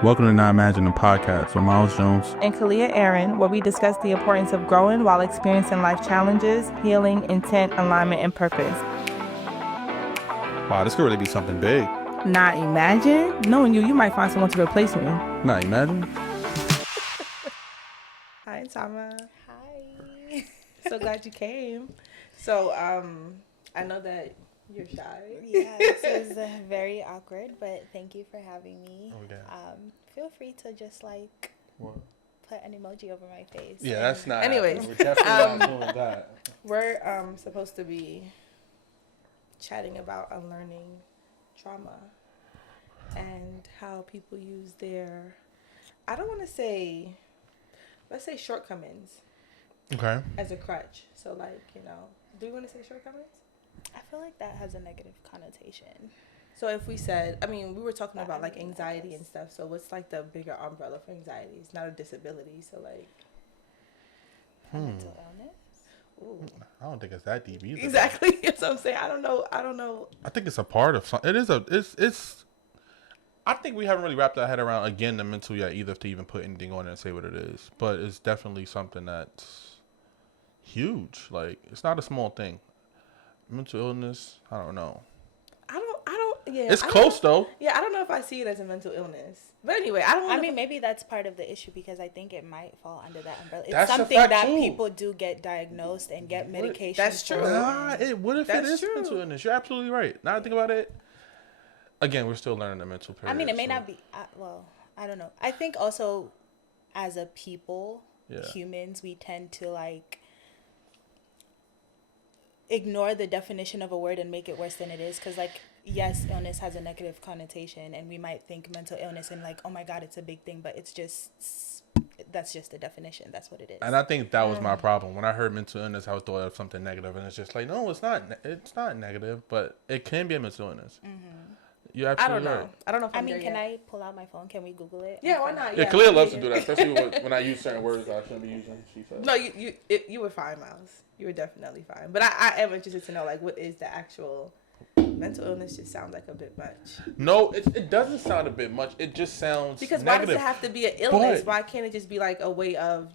Welcome to Not Imagining Podcast with Miles Jones and Kalia Aaron, where we discuss the importance of growing while experiencing life challenges, healing, intent, alignment, and purpose. Wow, this could really be something big. Not imagine? Knowing you might find someone to replace me. Not imagine? Hi, Nsama. Hi. So glad you came. So, I know that you're shy. Yeah, this is very awkward, but thank you for having me. Oh, yeah. Feel free to just like put an emoji over my face. Yeah, that's not. Anyways, we're definitely not doing that. We're supposed to be chatting about unlearning trauma and how people use their, I don't want to say, let's say shortcomings. Okay. As a crutch. So like, do you want to say shortcomings? I feel like that has a negative connotation. So if we said, we were talking about like anxiety and stuff. So what's like the bigger umbrella for anxiety? It's not a disability. So like. Mental illness? Ooh. I don't think it's that deep either. Exactly. That's what I'm saying. I don't know. I think it's a part of something. It's. I think we haven't really wrapped our head around, again, the mental yet either to even put anything on it and say what it is. But it's definitely something that's huge. Like, it's not a small thing. Mental illness, I don't know. Yeah. It's close, though. Yeah, I don't know if I see it as a mental illness. But anyway, maybe that's part of the issue because I think it might fall under that umbrella. It's that's something that people do get diagnosed and get medication. That's true. What if it is mental illness? You're absolutely right. Now I think about it. Again, we're still learning the mental period. It may not be. I don't know. I think also, as a people, humans, we tend to like ignore the definition of a word and make it worse than it is. Because like, yes, illness has a negative connotation, and we might think mental illness and like, oh my God, it's a big thing, but it's just. That's just the definition. That's what it is. And I think that was my problem. When I heard mental illness, I thought of something negative, and it's just like, no, it's not. It's not negative, but it can be a mental illness. Mm-hmm. You're absolutely right. I don't know if I'm can I pull out my phone? Can we Google it? Yeah, why not? Yeah, Kalia loves to do that, especially when I use certain words I shouldn't be using. She said. No, you were fine, Miles. You were definitely fine. But I am interested to know, like, what is the actual mental illness? Just sounds like a bit much. No, it doesn't sound a bit much. It just sounds because negative. Why does it have to be an illness? Why can't it just be like a way of,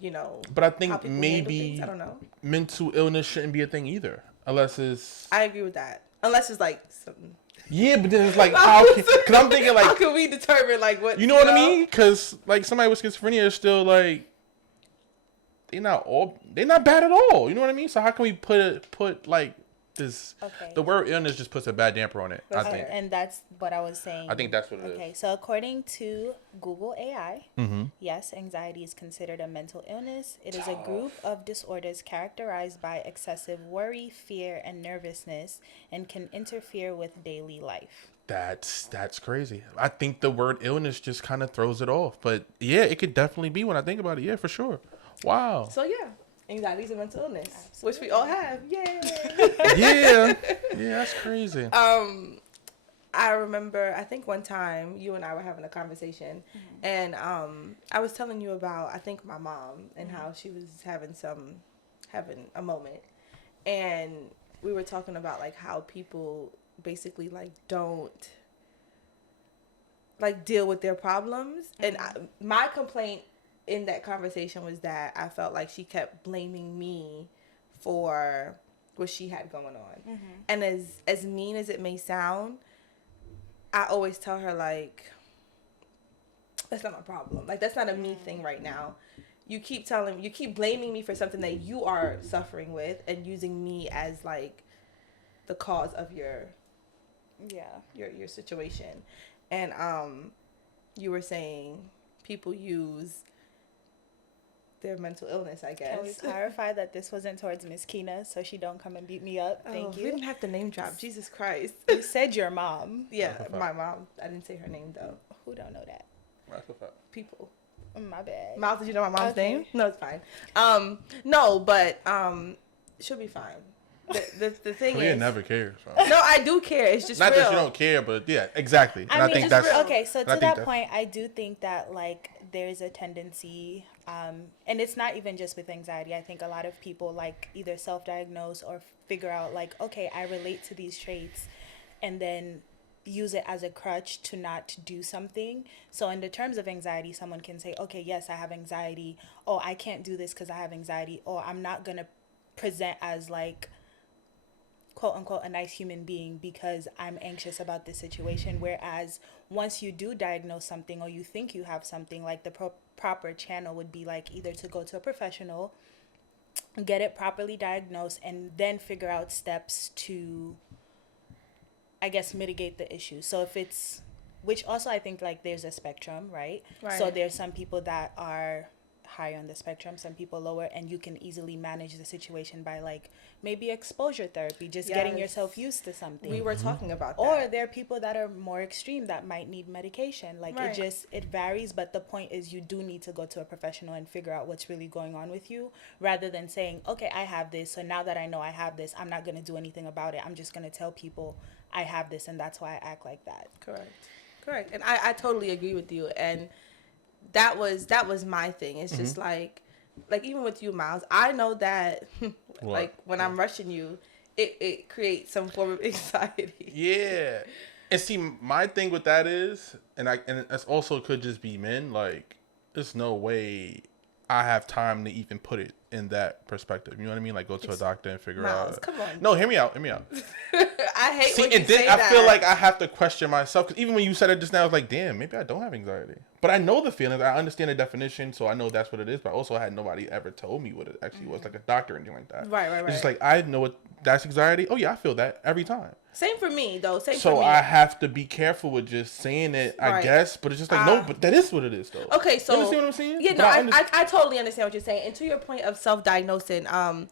But I think maybe I don't know. Mental illness shouldn't be a thing either, unless it's. I agree with that. Unless it's like something. Yeah, but then it's like because I'm thinking like how can we determine like what you know what I mean? Because like somebody with schizophrenia is still like they're not bad at all. You know what I mean? So how can we put like this? Okay. The word illness just puts a bad damper on it. I think, and that's what I was saying. I think that's what it is. Okay, so according to Google AI, yes, anxiety is considered a mental illness. It is a group of disorders characterized by excessive worry, fear, and nervousness, and can interfere with daily life. That's crazy. I think the word illness just kind of throws it off. But yeah, it could definitely be when I think about it. Yeah, for sure. Wow. So yeah. Anxiety is a mental illness, which we all have. Yay! Yeah, that's crazy. I remember, I think one time you and I were having a conversation, and I was telling you about, I think, my mom and how she was having a moment, and we were talking about like how people basically like don't like deal with their problems, and my complaint in that conversation was that I felt like she kept blaming me for what she had going on. And as mean as it may sound, I always tell her like, that's not my problem. Like, that's not a me thing right now. You keep blaming me for something that you are suffering with and using me as like the cause of your situation. And you were saying people use their mental illness, I guess. Can we clarify that this wasn't towards Miss Keena, so she don't come and beat me up? Thank you. We didn't have to name drop. Jesus Christ. You said your mom. Yeah, my mom. I didn't say her name though. Who don't know that? People. My bad. Miles, did you know my mom's name? No, it's fine. No, but she'll be fine. The thing is, never cares. So. No, I do care. It's just not real. that you don't care, but yeah, exactly. And I think that's real. Okay. So to that point, I do think that like there's a tendency, and it's not even just with anxiety. I think a lot of people like either self-diagnose or figure out like, okay, I relate to these traits, and then use it as a crutch to not do something. So in the terms of anxiety, someone can say, okay, yes, I have anxiety. Oh, I can't do this because I have anxiety. Or I'm not going to present as like, quote unquote, a nice human being because I'm anxious about this situation. Whereas once you do diagnose something or you think you have something, like the proper channel would be like either to go to a professional, get it properly diagnosed, and then figure out steps to, I guess, mitigate the issue. So if it's, which also I think like there's a spectrum, right? So there's some people that are higher on the spectrum, some people lower, and you can easily manage the situation by like maybe exposure therapy, just getting yourself used to something. We were talking about that. Or there are people that are more extreme that might need medication. Like it varies, but the point is you do need to go to a professional and figure out what's really going on with you, rather than saying, okay, I have this, so now that I know I have this, I'm not going to do anything about it. I'm just going to tell people I have this, and that's why I act like that. Correct. And I totally agree with you. And that was my thing. It's just like even with you, Miles, I know that like when I'm rushing you, it creates some form of anxiety. Yeah. And see, my thing with that is, and it's also could just be men, like, there's no way I have time to even put it in that perspective. You know what I mean? Like, go to a doctor and figure Miles, out. come on. No, hear me out. I hate when and you then say I that. feel like I have to question myself, because even when you said it just now, I was like, damn, maybe I don't have anxiety. But I know the feelings. I understand the definition, so I know that's what it is. But I also had nobody ever told me what it actually was, like a doctor or anything like that. Right. It's just like, I know what that's anxiety. Oh yeah, I feel that every time. Same for me, though. For me. So I have to be careful with just saying it, I guess. But it's just like, no, but that is what it is, though. Okay, so you understand what I'm saying? Yeah, no, I totally understand what you're saying. And to your point of self-diagnosing, how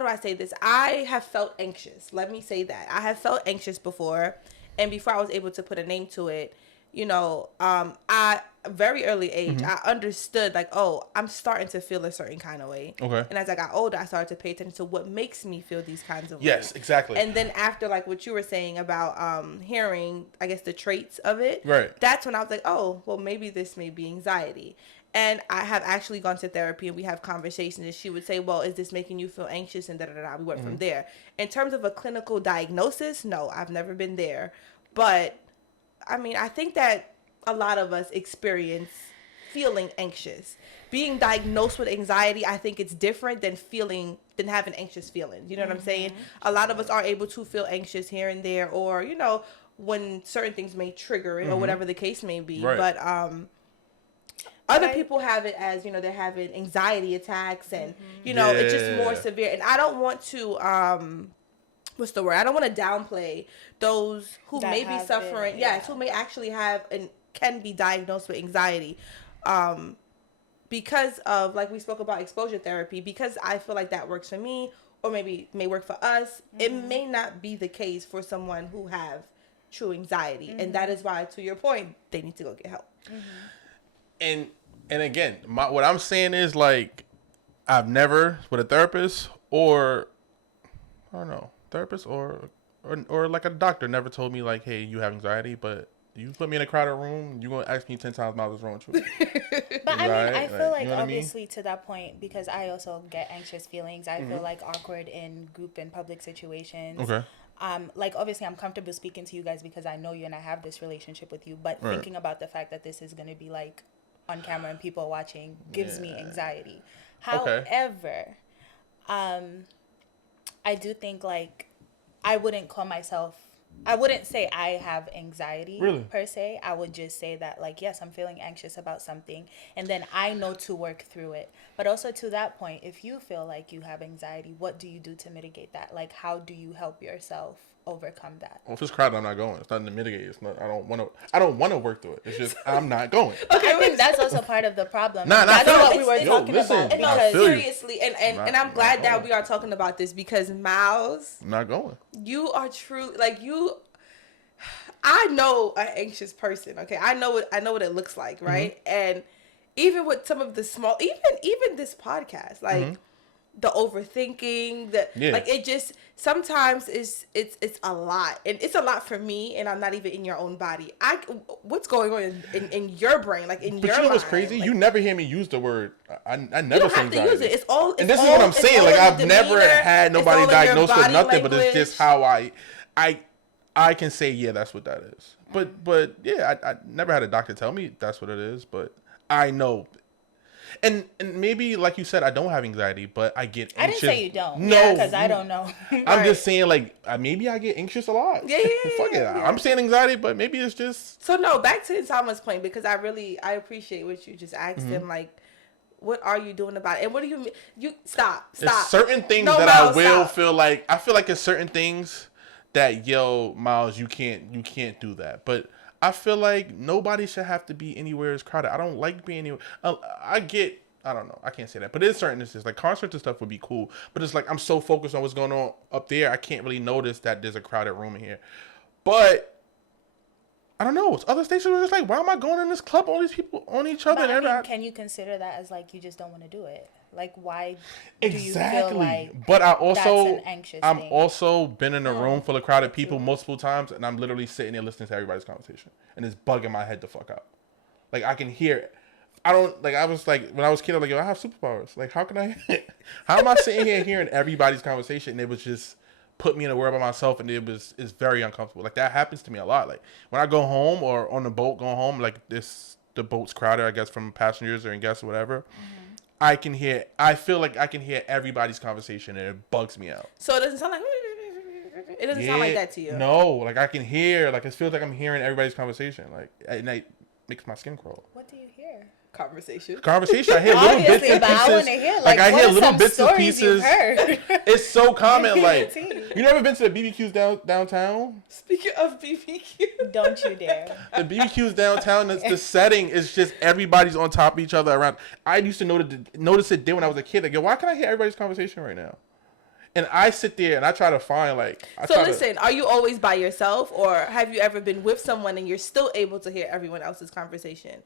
do I say this? I have felt anxious. Let me say that. I have felt anxious before, and before I was able to put a name to it, you know, I very early age, I understood like, oh, I'm starting to feel a certain kind of way. Okay. And as I got older, I started to pay attention to what makes me feel these kinds of ways. Yes, exactly. And then after like what you were saying about hearing, I guess, the traits of it, right? That's when I was like, oh, well, maybe this may be anxiety. And I have actually gone to therapy, and we have conversations, and she would say, well, is this making you feel anxious? And da-da-da-da. We went from there. In terms of a clinical diagnosis, no, I've never been there. But, I mean, I think that a lot of us experience feeling anxious. Being diagnosed with anxiety, I think it's different than having anxious feelings. You know what I'm saying? A lot of us are able to feel anxious here and there, or, you know, when certain things may trigger it, or whatever the case may be. Right. But, other people have it as, you know, they're having anxiety attacks, and, you know, it's just more severe. And I don't want to, what's the word? I don't want to downplay those who may be suffering. Who may actually have and can be diagnosed with anxiety. Because of, like we spoke about exposure therapy, because I feel like that works for me, or maybe may work for us, it may not be the case for someone who have true anxiety. And that is why, to your point, they need to go get help. And again, what I'm saying is, like, I've never with a therapist, or I don't know, therapist or like a doctor never told me like, hey, you have anxiety, but you put me in a crowded room, you're gonna ask me 10 times what's wrong with you. But I mean, I feel like, you know obviously to that point, because I also get anxious feelings. I feel like awkward in group and public situations. Okay. Like, obviously I'm comfortable speaking to you guys because I know you and I have this relationship with you, but thinking about the fact that this is going to be like on camera and people watching gives me anxiety. However, I do think like I wouldn't say I have anxiety per se. I would just say that, like, yes, I'm feeling anxious about something, and then I know to work through it. But also to that point, if you feel like you have anxiety, what do you do to mitigate that? Like, how do you help yourself overcome that? Well, if it's crowded, I'm not going. It's nothing to mitigate. It's not. I don't want to work through it. It's just I'm not going. Okay, I think that's also part of the problem. That's what we were talking about. And no, seriously, and I'm glad that we are talking about this, because Miles, I'm not going. You are true. Like, I know an anxious person. Okay, I know what it looks like, right? And even with some of the small, even this podcast, like the overthinking, like, it just sometimes it's a lot, and it's a lot for me, and I'm not even in your own body. What's going on in your brain, like in your mind? But you know what's crazy? Like, you never hear me use the word. I never say anxiety. Use it. It's all. And this is what I'm saying. Like, I've never had nobody diagnosed with nothing, but it's just how I can say, yeah, that's what that is. But yeah, I never had a doctor tell me that's what it is, but I know. And maybe, like you said, I don't have anxiety, but I get anxious. I didn't say you don't. No. Because I don't know. I'm just saying, like, maybe I get anxious a lot. Yeah. Fuck it. Yeah. I'm saying anxiety, but maybe it's just... So, no, back to Nsama's point, because I appreciate what you just asked him, like, what are you doing about it? And what do you mean? You stop. There's certain things that I will feel like... I feel like there's certain things that, yo, Miles, you can't do that. But I feel like nobody should have to be anywhere as crowded. I don't like being anywhere. I don't know. I can't say that. But there's certain instances, like concerts and stuff would be cool. But it's like I'm so focused on what's going on up there, I can't really notice that there's a crowded room in here. But I don't know. Other stations are just like, why am I going in this club? All these people on each other. But, I mean, can you consider that as like you just don't want to do it? Like, why do you feel like but that's an anxious thing? also been in a room full of crowded people multiple times, and I'm literally sitting there listening to everybody's conversation, and it's bugging my head the fuck out. Like, I can hear it. I don't, like, I was like, when I was a kid, I was like, yo, I have superpowers. Like, how am I sitting here hearing everybody's conversation? And it was just put me in a world by myself, and it's very uncomfortable. Like, that happens to me a lot. Like, when I go home or on the boat going home, like, the boat's crowded, I guess, from passengers or guests or whatever. I feel like I can hear everybody's conversation, and it bugs me out. So it doesn't sound like, it doesn't sound like that to you. No, like, I can hear, like, it feels like I'm hearing everybody's conversation. Like, at night, makes my skin crawl. What do you hear? Conversation. I hear little bits and pieces. But I want to hear, like I hear little bits and pieces. It's so common. Like, you never been to the BBQs downtown? Speaking of BBQ, don't you dare. The BBQs downtown, the setting is just everybody's on top of each other around. I used to notice it then when I was a kid. Like, yo, why can't I hear everybody's conversation right now? And I sit there and I try to find, like... Are you always by yourself, or have you ever been with someone and you're still able to hear everyone else's conversation?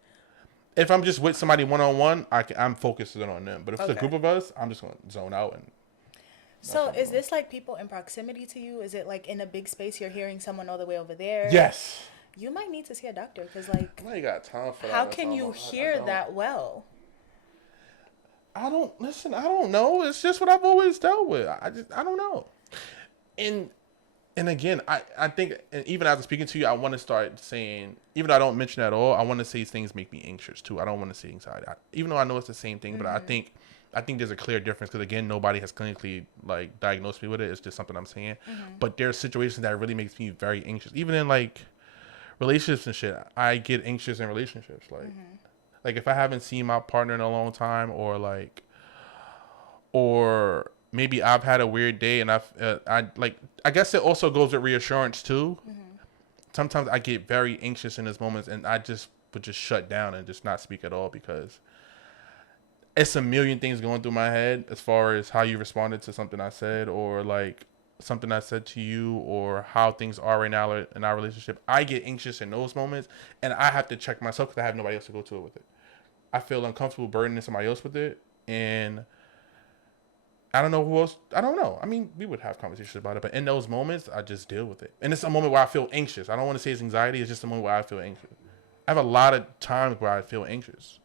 If I'm just with somebody one-on-one, I'm focused on them. But if it's a group of us, I'm just going to zone out. And so is this like people in proximity to you? Is it like in a big space you're hearing someone all the way over there? Yes. You might need to see a doctor because, like... I ain't got time for that. How can you hear that well? I don't know. It's just what I've always dealt with. I don't know. And again, I think, and even after speaking to you, I want to start saying, even though I don't mention it at all, I want to say things make me anxious too. I don't want to say anxiety. Even though I know it's the same thing, but I think there's a clear difference because, again, nobody has clinically, like, diagnosed me with it. It's just something I'm saying. But there's situations that really makes me very anxious. Even in, like, relationships and shit, I get anxious in relationships. Like if I haven't seen my partner in a long time, or maybe I've had a weird day, and I guess it also goes with reassurance too. Sometimes I get very anxious in those moments, and I just would just shut down and just not speak at all because it's a million things going through my head as far as how you responded to something I said, or like something I said to you, or how things are right now in our relationship. I get anxious in those moments, and I have to check myself because I have nobody else to go to it with it. I feel uncomfortable burdening somebody else with it, and I don't know who else. I don't know. I mean, we would have conversations about it, but in those moments, I just deal with it. And it's a moment where I feel anxious. I don't want to say it's anxiety. It's just a moment where I feel anxious. I have a lot of times where I feel anxious.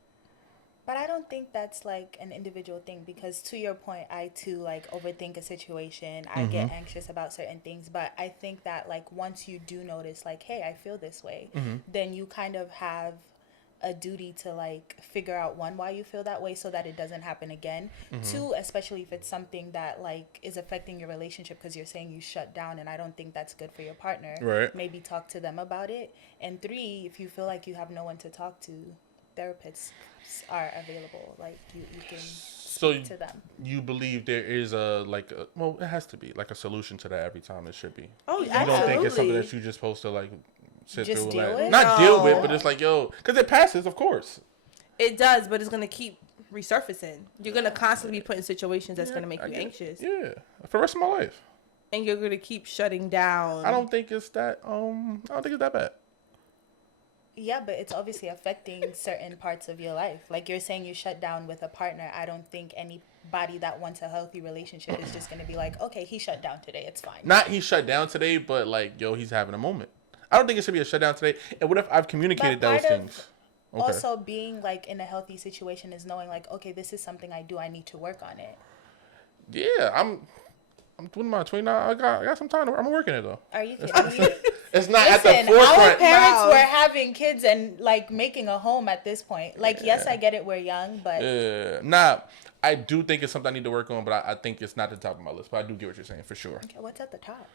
But I don't think that's like an individual thing because, to your point, I too like overthink a situation. I get anxious about certain things, but I think that like once you do notice like, hey, I feel this way, then you kind of have a duty to like figure out, one, why you feel that way so that it doesn't happen again. Two, especially if it's something that like is affecting your relationship because you're saying you shut down, and I don't think that's good for your partner. Right. Maybe talk to them about it. And three, if you feel like you have no one to talk to, therapists are available. Like you can speak to them. You believe there is well, it has to be like a solution to that every time. It should be. Oh, you don't think it's something that you just supposed to like sit just through, deal like, with? not deal with, but it's like, yo, because it passes, of course. It does, but it's gonna keep resurfacing. You're gonna constantly be put in situations that's gonna make you anxious. Yeah, for the rest of my life. And you're gonna keep shutting down. I don't think it's that. I don't think it's that bad. Yeah, but it's obviously affecting certain parts of your life. Like you're saying you shut down with a partner. I don't think anybody that wants a healthy relationship is just going to be like, okay, he shut down today. It's fine. Not he shut down today, but like, yo, he's having a moment. I don't think it should be a shutdown today. And what if I've communicated those things? Okay. Also being like in a healthy situation is knowing like, okay, this is something I do. I need to work on it. Yeah, I'm doing my 29. I got some time. I'm working it though. Are you kidding me? It's not Listen, at the forefront. our parents Wow. were having kids and like making a home at this point. Like, yes, I get it, we're young, but Nah, I do think it's something I need to work on, but I think it's not the top of my list. But I do get what you're saying for sure. okay, what's at the top?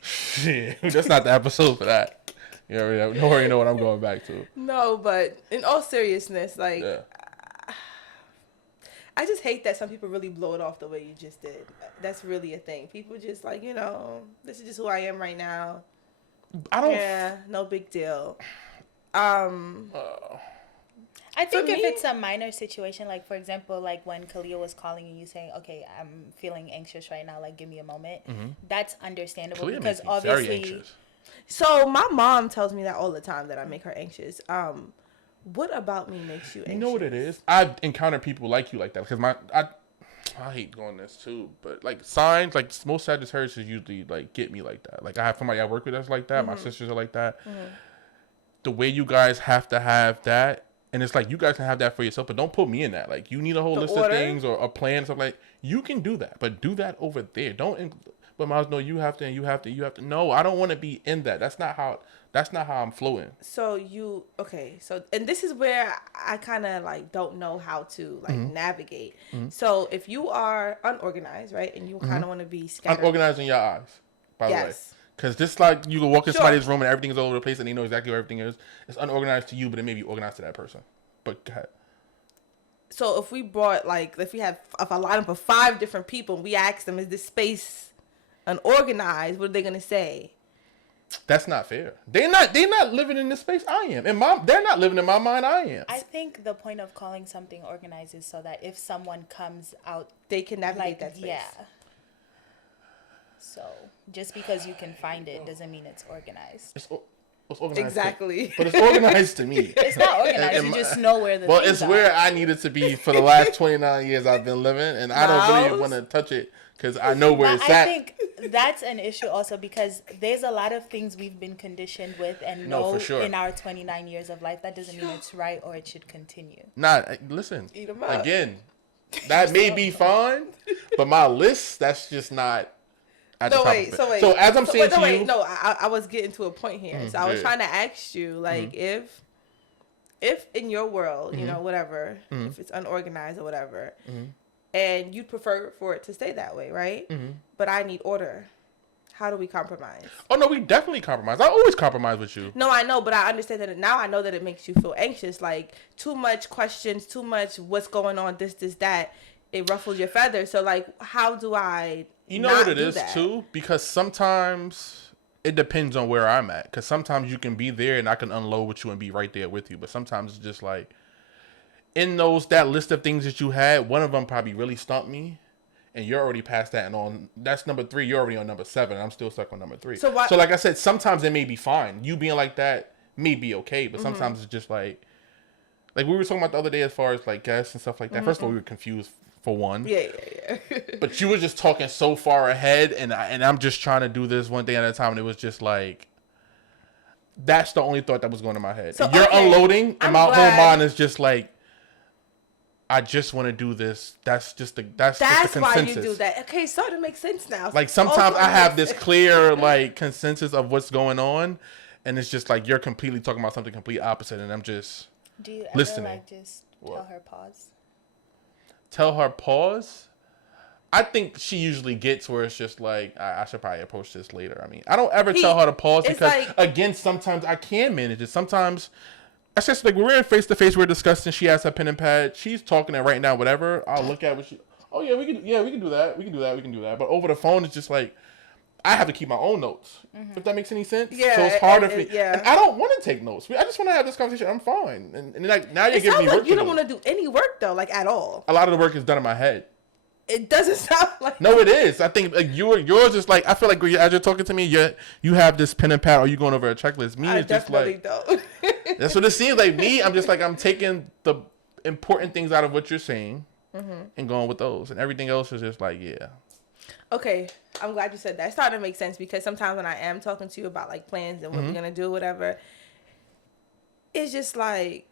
Shit, that's not the episode for that. You already know what I'm going back to. No, but in all seriousness, like, Yeah. I just hate that some people really blow it off the way you just did. That's really a thing. People just like, this is just who I am right now. I don't. Yeah, no big deal. I think For if me- it's a minor situation, like for example, like when Kalia was calling and you saying, "Okay, I'm feeling anxious right now. Like, give me a moment." That's understandable Kalia because makes me very obviously, anxious. So my mom tells me that all the time that I make her anxious. What about me makes you anxious? You know what it is? I've encountered people like you like that because I hate doing this too, but like signs, like most Sagittarius usually like get me like that. Like I have somebody I work with that's like that. My sisters are like that. The way you guys have to have that, and it's like you guys can have that for yourself, but don't put me in that. Like you need a whole list order? of things or a plan, something like you can do that, but do that over there. Don't. But Miles, no, you have to, and you have to. No, I don't want to be in that. That's not how I'm flowing. So and this is where I kind of like don't know how to like navigate. So if you are unorganized, right, and you kind of want to be scattered, Unorganized in your eyes, by the way. yes. Because just like you can walk in Sure. somebody's room and everything's all over the place and they know exactly where everything is. It's unorganized to you, but it may be organized to that person. But go ahead. So if we brought if we had a lineup of 5 different people and we asked them, is this space unorganized? What are they gonna say? That's not fair. They're not living in this space I am. They're not living in my mind I am. I think the point of calling something organized is so that if someone comes out, They can navigate like, that space. yeah. So just because you can find it doesn't mean it's organized. It's organized. Exactly. But it's organized to me. It's not organized. You just know where the Well, things it's are. where I needed to be for the last 29 years I've been living, and I don't really Miles? want to touch it because I know where But it's I at. think that's an issue also because there's a lot of things we've been conditioned with and No, know for sure. in our 29 years of life. That doesn't mean it's right or it should continue. Listen, Eat 'em up. again, that may be fine, but my list, that's just not at the No, top wait. of it. So wait. So as I'm saying to you, No, I was getting to a point here. So I was yeah. trying to ask you, like, if in your world, whatever, if it's unorganized or whatever, and you'd prefer for it to stay that way, right? But I need order. How do we compromise? oh no, we definitely compromise. I always compromise with you. No, I know, but I understand that now. I know that it makes you feel anxious. Like too much questions, too much what's going on, this, that. It ruffles your feathers. So like, how do I? You know not what it do is that? too? Because sometimes it depends on where I'm at. Because sometimes you can be there and I can unload with you and be right there with you. But sometimes it's just like, in that list of things that you had, one of them probably really stumped me. And you're already past that and on. That's number 3. You're already on number 7. And I'm still stuck on number 3. So why- like I said, sometimes it may be fine. You being like that may be okay. But sometimes it's just like we were talking about the other day as far as like guests and stuff like that. First of all, we were confused for one. Yeah. But you were just talking so far ahead, and I'm just trying to do this one day at a time, and it was just like, that's the only thought that was going in my head. So, And you're okay, unloading, and I'm my whole glad- mind is just like, I just want to do this. That's just the That's consensus. why you do that. Okay, so it makes sense now. Like sometimes Oh, I have this clear like consensus of what's going on, and it's just like you're completely talking about something complete opposite, and I'm just Do you ever listening. like just tell her pause? Tell her pause. I think she usually gets where it's just like, I should probably approach this later. I mean, I don't ever tell her to pause it's because, like- again, sometimes I can manage it. Sometimes, that's just like, we're in face-to-face, we're discussing, she has her pen and pad, she's talking it right now, whatever. I'll look at what she, oh yeah, we can do that. We can do that. But over the phone, it's just like, I have to keep my own notes. If that makes any sense. Yeah, So it's harder for me. yeah. And I don't want to take notes. I just want to have this conversation. I'm fine. And like, now you're It giving sounds me like work you to don't do. want to do any work though, like at all. A lot of the work is done in my head. It doesn't sound like. No, it is. I think like yours is like, I feel like as you're talking to me, you have this pen and pad, or you going over a checklist. Me, I it's just definitely like, don't. that's what it seems like. Me, I'm just like, I'm taking the important things out of what you're saying and going with those, and everything else is just like, yeah. Okay, I'm glad you said that. It's starting to make sense because sometimes when I am talking to you about like plans and what we're gonna do, whatever, it's just like,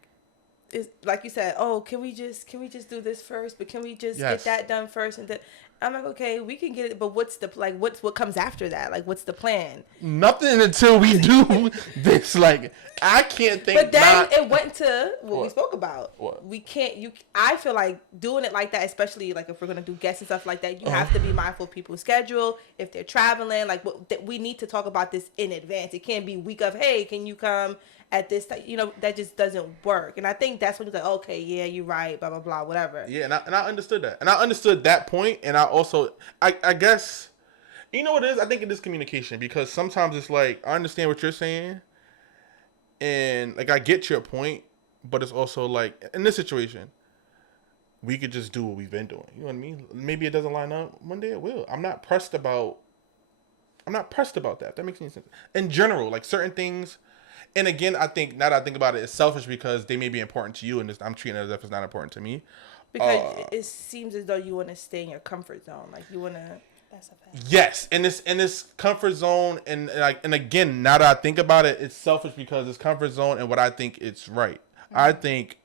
it's like you said. Oh, can we just do this first? But can we just Yes. get that done first? And I'm like, okay, we can get it, but what comes after that? Like, what's the plan? Nothing until we do this. Like, I can't think. But then it went to what we What? spoke about. What? We can't. I feel like doing it like that, especially like if we're gonna do guests and stuff like that, you have to be mindful of people's schedule. If they're traveling, like we need to talk about this in advance. It can't be week of, hey, can you come at this time? You know, that just doesn't work. And I think that's when it's like, okay, yeah, you're right, blah blah blah, whatever. Yeah, and I understood that, and I understood that point, and I also, I guess, you know what it is? I think it is communication, because sometimes it's like, I understand what you're saying, and like I get your point, but it's also like, in this situation, we could just do what we've been doing. You know what I mean? Maybe it doesn't line up. One day it will. I'm not pressed about that. If that makes any sense. In general, like certain things. And again, I think, now that I think about it, it's selfish because they may be important to you, and I'm treating it as if it's not important to me. Because it seems as though you want to stay in your comfort zone. Like you want to. That's a fact. Yes, in this comfort zone, and again, now that I think about it, it's selfish because it's comfort zone and what I think it's right. Mm-hmm. I think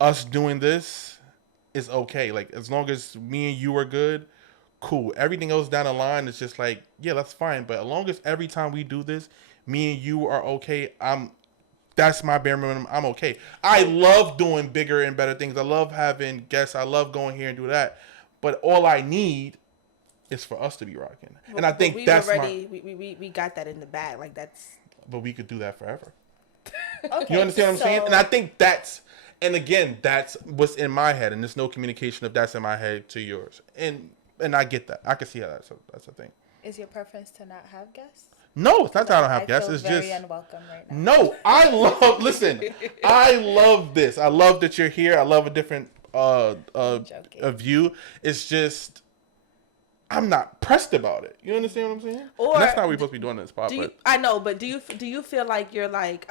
us doing this is okay. Like, as long as me and you are good, cool. Everything else down the line is just like, yeah, that's fine. But as long as every time we do this, me and you are okay, that's my bare minimum. I'm okay. I love doing bigger and better things. I love having guests. I love going here and do that. But all I need is for us to be rocking. And I think that's we got that in the bag. Like that's. But we could do that forever. Okay, You understand what I'm saying? And I think that's, and again, that's what's in my head, and there's no communication if that's in my head to yours. And I get that. I can see how that's a thing. Is your preference to not have guests? No, it's not that I don't have guests. It's very just unwelcome right now. No, I love. Listen, I love this. I love that you're here. I love a different a view. It's just, I'm not pressed about it. You understand what I'm saying? Or and that's not what we're supposed to be doing in this spot. I know, but do you feel like you're like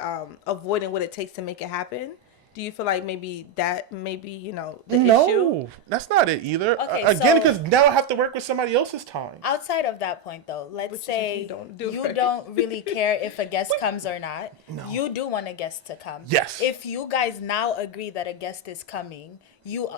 avoiding what it takes to make it happen? Do you feel like maybe the issue? No, that's not it either. Okay, again, because now I have to work with somebody else's time. Outside of that point, though, let's say you right? don't really care if a guest comes or not. No. You do want a guest to come. Yes. If you guys now agree that a guest is coming, you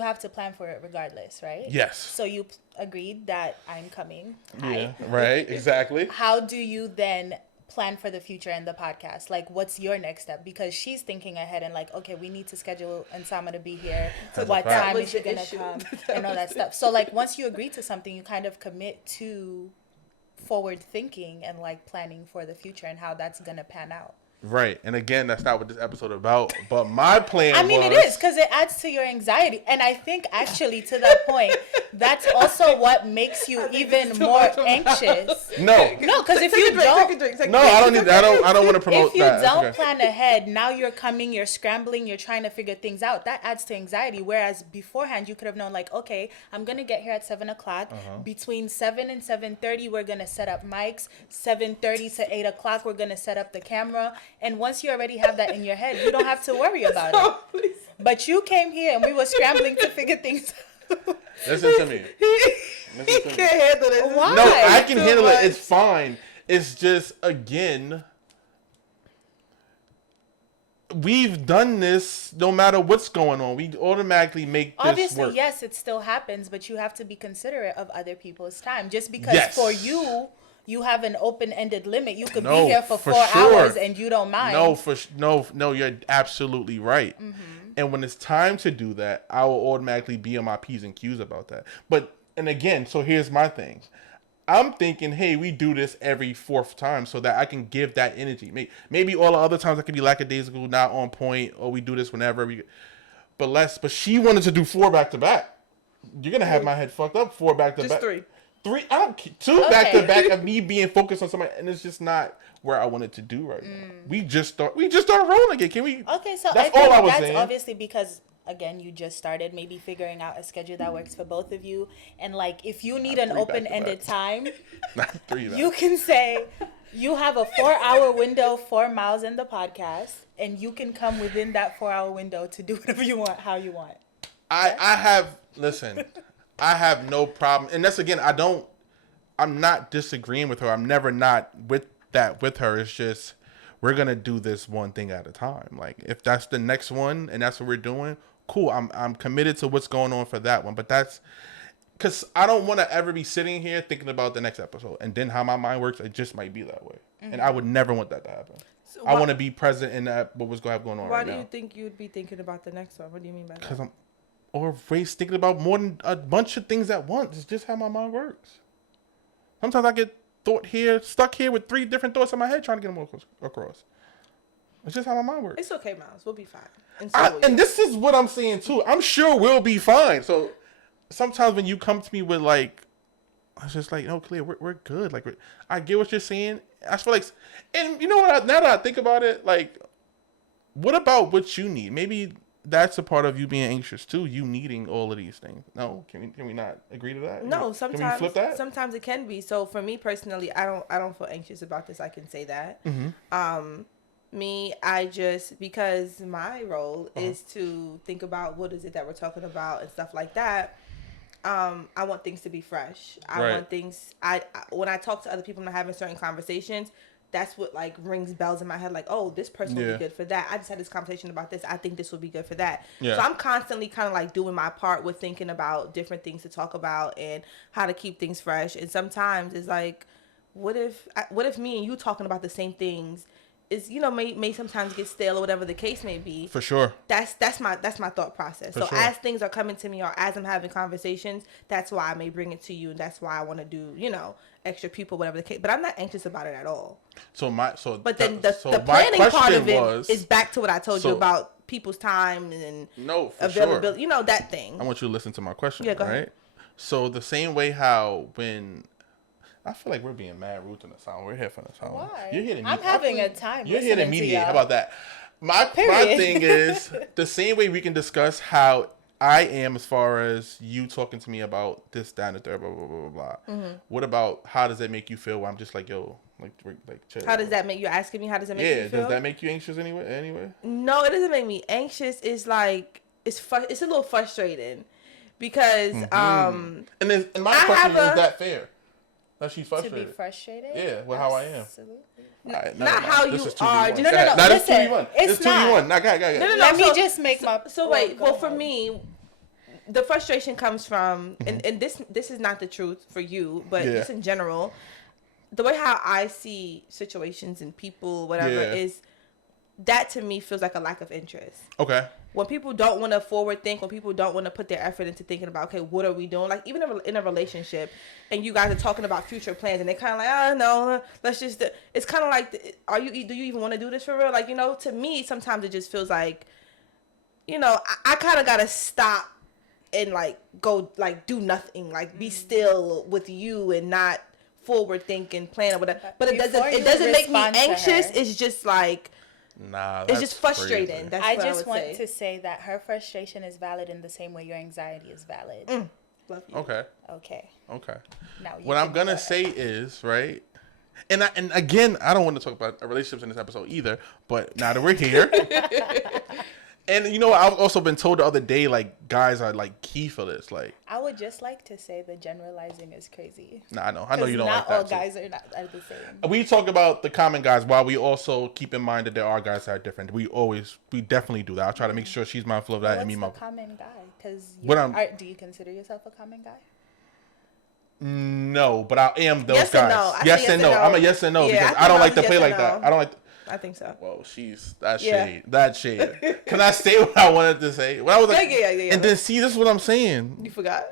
have to plan for it regardless, right? Yes. So you agreed that I'm coming. Yeah, right, exactly. How do you then plan for the future and the podcast? Like, what's your next step? Because she's thinking ahead and like, okay, we need to schedule Nsama to be here. That's what time is she the gonna issue. come and all that stuff. So like, once you agree to something, you kind of commit to forward thinking and like planning for the future and how that's gonna pan out. Right, and again, that's not what this episode about. But my plan it is, because it adds to your anxiety, and I think actually to that point, that's also what makes you even more anxious. No, because if you don't, no, I don't need. I don't want to promote if you that. don't plan ahead, now you're coming, you're scrambling, you're trying to figure things out. That adds to anxiety. Whereas beforehand, you could have known, like, okay, I'm gonna get here at 7:00. Between 7 and 7:30, we're gonna set up mics. 7:30 to 8:00, we're gonna set up the camera. And once you already have that in your head, you don't have to worry about it. Please. But you came here and we were scrambling to figure things out. Listen to me. He can't handle it. Why? No, I can handle it. It's fine. It's just, again, we've done this no matter what's going on. We automatically make this Obviously, work. yes, it still happens, but you have to be considerate of other people's time. Just because for you have an open-ended limit. You could be here for 4 hours and you don't mind. No, you're absolutely right. Mm-hmm. And when it's time to do that, I will automatically be on my P's and Q's about that. And again, so here's my thing. I'm thinking, hey, we do this every fourth time so that I can give that energy. Maybe all the other times I could be lackadaisical, not on point, or we do this whenever. But she wanted to do 4 back-to-back. You're going to have my head fucked up 4 back-to-back. Just 3. 3, I don't 2 back to back of me being focused on somebody, and it's just not where I wanted to do right now. We just start rolling again. Can we? Okay, so that's all I was that's saying. Obviously because again, you just started maybe figuring out a schedule that works for both of you, and like if you need an open-ended time, not 3. You can say you have a 4-hour window, 4 miles in the podcast, and you can come within that 4-hour window to do whatever you want, how you want. I have no problem. And that's, again, I'm not disagreeing with her. I'm never not with her. It's just, we're going to do this one thing at a time. Like, if that's the next one and that's what we're doing, cool. I'm committed to what's going on for that one. But because I don't want to ever be sitting here thinking about the next episode and then how my mind works. It just might be that way, and I would never want that to happen. So I want to be present in that what was going on right now. Why do you think you'd be thinking about the next one? What do you mean by that? Because I'm always thinking about more than a bunch of things at once. It's just how my mind works. Sometimes I get stuck here with 3 different thoughts in my head trying to get them across. It's just how my mind works. It's okay, Miles. We'll be fine. And this is what I'm saying too. I'm sure we'll be fine. So sometimes when you come to me with like, I was just like, no, Clea, we're good. Like, I get what you're saying. I feel like, and you know what? Now that I think about it, like, what about what you need? Maybe that's a part of you being anxious too. You needing all of these things. No, can we not agree to that? No, Can we sometimes flip that? Sometimes it can be. So for me personally, I don't feel anxious about this. I can say that. Mm-hmm. Because my role is to think about what is it that we're talking about and stuff like that. I want things to be fresh. I want things. When I talk to other people and I'm having certain conversations, that's what like rings bells in my head. Like, oh, this person will be good for that. I just had this conversation about this. I think this will be good for that. Yeah. So I'm constantly kind of like doing my part with thinking about different things to talk about and how to keep things fresh. And sometimes it's like, what if me and you talking about the same things is, may sometimes get stale or whatever the case may be. For sure. That's my thought process. So as things are coming to me or as I'm having conversations, that's why I may bring it to you, and that's why I want to do, extra people, whatever the case. But I'm not anxious about it at all. But then the planning part of it is back to what I told you about people's time and availability. Sure. That thing. I want you to listen to my question. Yeah, go ahead. So the same way how when I feel like we're being mad rude to Nsama. We're here for Nsama. Why? You're here to I'm having a time. You're here to mediate. How about that? My thing is the same way we can discuss how I am as far as you talking to me about this, that, and the third, blah, blah, blah, blah, blah. Mm-hmm. What about how does that make you feel when I'm just like, yo, like chill. How does that make you asking me? How does that make you feel? Yeah, does that make you anxious anyway? No, it doesn't make me anxious. It's like, it's a little frustrating because, And my question is that fair? That she's frustrated. To be frustrated? Yeah, with how I am. Absolutely. Right, not how you are. No. That's 2v1. It's 2v1. Nah, go. No. Let me just make my. So wait. Well, for me, the frustration comes from, and this is not the truth for you, but just in general, the way how I see situations and people, whatever, is that to me feels like a lack of interest. Okay. When people don't want to forward think, when people don't want to put their effort into thinking about, okay, what are we doing? Like even in a relationship, and you guys are talking about future plans, and they're kind of like, oh no, let's just. It's kind of like, do you even want to do this for real? Like, to me, sometimes it just feels like, I kind of gotta stop and like go like do nothing, like be still with you and not forward thinking, plan or whatever. But it doesn't make me anxious. It's just like. Nah, it's just frustrating. That's I just want to say that her frustration is valid in the same way your anxiety is valid. Love you. Okay. Now what I'm gonna say is right, and again, I don't want to talk about relationships in this episode either. But now that we're here, and I've also been told the other day like guys are like key for this. Like I would just like to say the generalizing is crazy. Nah, I know you don't like that. Not all guys are the same. We talk about the common guys while we also keep in mind that there are guys that are different. We definitely do that. I'll try to make sure she's mindful of that. What's a common guy? Because do you consider yourself a common guy? No, but I am those yes guys. And no. Yes and no. I'm a yes and no because I don't like to play like that. I don't like. I think so. Whoa, she's that shade. That shade. Can I say what I wanted to say? When I was like, yeah. And then see, this is what I'm saying. You forgot.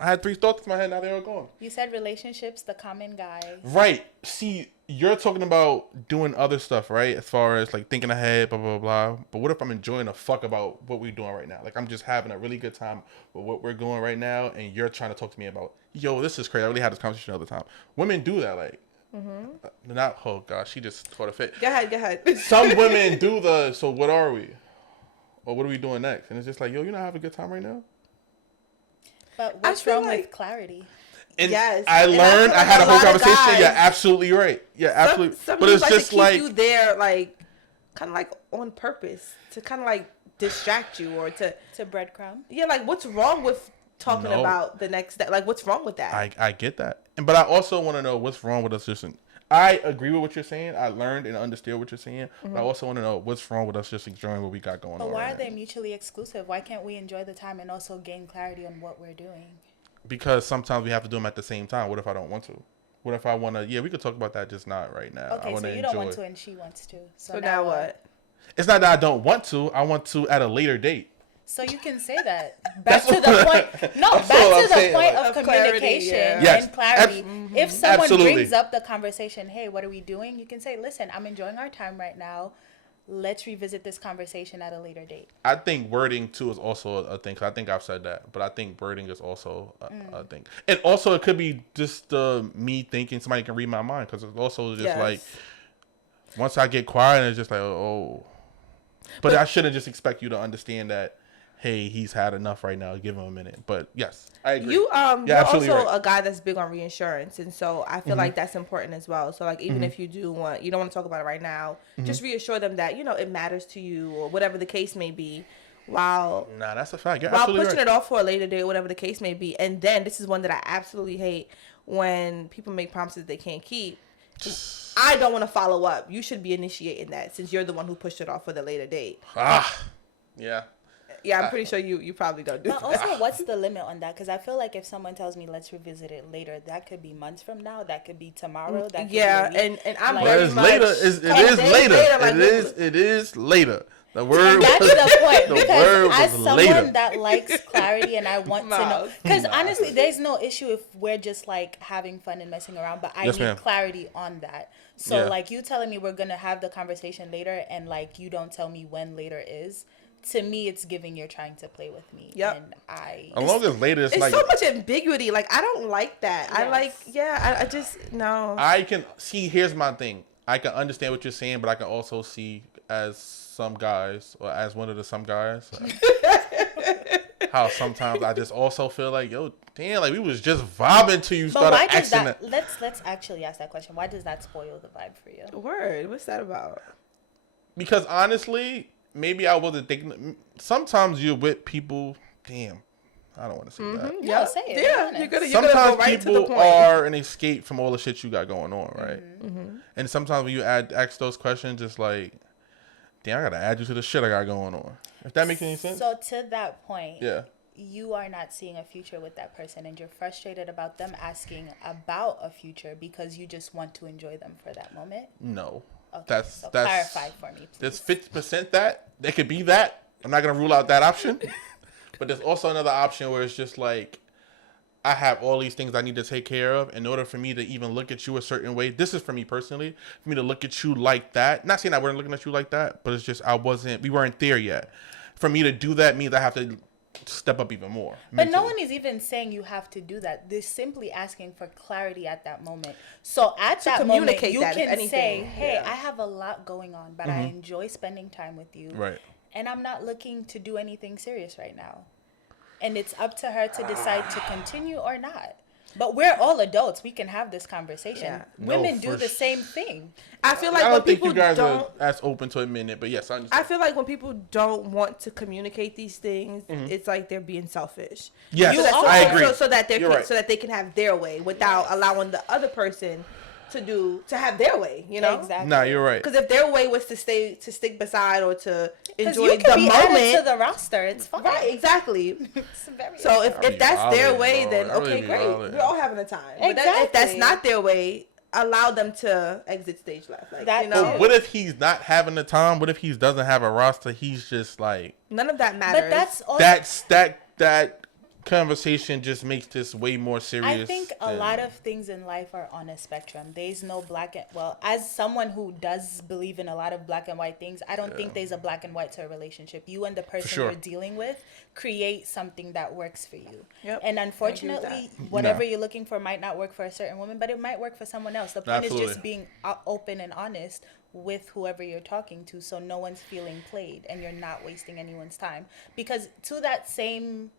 I had 3 thoughts in my head. Now they're all gone. You said relationships, the common guy. Right. See, you're talking about doing other stuff, right? As far as like thinking ahead, blah blah blah. But what if I'm enjoying the fuck about what we're doing right now? Like I'm just having a really good time with what we're doing right now, and you're trying to talk to me about, yo, this is crazy. I really had this conversation the other time. Women do that, like. Not, oh gosh, she just caught a fit. Go ahead. Some women do so what are we? Or what are we doing next? And it's just like, yo, you're not having a good time right now? But what's wrong with clarity? And yes. I learned, I had a whole conversation. You're absolutely right. Yeah, absolutely. But it's just like you there, like, kind of like on purpose to kind of like distract you or to breadcrumb. Yeah, like what's wrong with talking about the next step? Like, what's wrong with that? I get that. But I also want to know what's wrong with us just... I agree with what you're saying. I learned and understood what you're saying. But I also want to know what's wrong with us just enjoying what we got going on. But why are they mutually exclusive? Why can't we enjoy the time and also gain clarity on what we're doing? because sometimes we have to do them at the same time. What if I don't want to? What if I want to? Yeah, we could talk about that, just not right now. I Okay, want so to you don't want to and she wants to. So now what? It's not that I don't want to. I want to at a later date. So you can say that. Back to the point. No, back to the point of communication and clarity. If someone brings up the conversation, hey, what are we doing? You can say, listen, I'm enjoying our time right now. Let's revisit this conversation at a later date. I think wording too is also a thing. 'Cause I think I've said that, but I think wording is also a thing. And also, it could be just me thinking somebody can read my mind, because it's also just like once I get quiet, it's just like oh. But I shouldn't just expect you to understand that. Hey, he's had enough right now. Give him a minute. But yes, I agree. You're also a guy that's big on reinsurance, and so I feel like that's important as well. So like even if you don't want to talk about it right now, just reassure them that it matters to you or whatever the case may be. While that's a fact. You're while absolutely pushing right. it off for a later date, whatever the case may be, and then this is one that I absolutely hate when people make promises they can't keep. I don't want to follow up. You should be initiating that since you're the one who pushed it off for the later date. Yeah. Yeah, I'm pretty sure you probably don't do that. But also, what's the limit on that? Because I feel like if someone tells me let's revisit it later, that could be months from now. That could be tomorrow. That could be a week. and I'm Like, very It's much later. It is later. The word. And that's the point. The Because word was as someone later. that likes clarity and I want to know, Miles. because honestly, there's no issue if we're just like having fun and messing around. But I Yes, need ma'am. clarity on that. So Yeah. like you telling me we're gonna have the conversation later, and like you don't tell me when later is. To me, it's giving you're trying to play with me. Yep. And As long as later, it's It's like so much ambiguity. Like I don't like that. Yes. I just no. I can see. Here's my thing. I can understand what you're saying, but I can also see as some guys, or as one of the some guys, how sometimes I just also feel like, yo, damn, like we was just vibing till you But started why does asking that? Let's actually ask that question. Why does that spoil the vibe for you? Word. What's that about? Because honestly, maybe I wasn't thinking. Sometimes you're with people. Damn, I don't want to say that. No, say it. Yeah, Be you're gonna Sometimes go right to the people point. are an escape from all the shit you got going on, right? And sometimes when you ask those questions, it's like, damn, I gotta add you to the shit I got going on. If that makes any sense. So to that point, Yeah. you are not seeing a future with that person, and you're frustrated about them asking about a future because you just want to enjoy them for that moment. No. Okay, That's so clarify for me, please. There's 50% that. There could be that. I'm not gonna rule out that option. But there's also another option where it's just like, I have all these things I need to take care of in order for me to even look at you a certain way. This is for me personally. For me to look at you like that. Not saying I wasn't looking at you like that, but it's just we weren't there yet. For me to do that means I have to step up even more. But no mentally. one is even saying you have to do that. They're simply asking for clarity at that moment. So at that moment, communicate you that, if can anything. say, hey, Yeah. I have a lot going on, but I enjoy spending time with you. Right. And I'm not looking to do anything serious right now. And it's up to her to decide to continue or not. But we're all adults. We can have this conversation. Yeah. Women No, do for the same thing. I feel like I when don't think people you guys don't. are as open to admitting it, but yes, I understand. I feel like when people don't want to communicate these things, it's like they're being selfish. Yes, So- I agree. So that You're right. so that they can have their way without allowing the other person to have their way. You know. Exactly. Nah, you're right. Because if their way was to stick beside or to Because enjoy you can the be added moment, to the roster. It's fine. right? Exactly. It's very So if be that's their wildin', way, bro. then I really okay, be great. wildin'. We're all having a time. But if that's Exactly. not their way, allow them to exit stage left. Like, That you know, too. What if he's not having the time? What if he doesn't have a roster? He's just like none of that matters. But that's all. that conversation just makes this way more serious. I think a lot of things in life are on a spectrum. There's no black and as someone who does believe in a lot of black and white things, I don't think there's a black and white to a relationship. You and the person sure. you're dealing with create something that works for you. Yep. And I agree with unfortunately, whatever you're looking for might not work for a certain woman, but it might work for someone else. The point is Absolutely. just being open and honest with whoever you're talking to, so no one's feeling played and you're not wasting anyone's time. Because to that same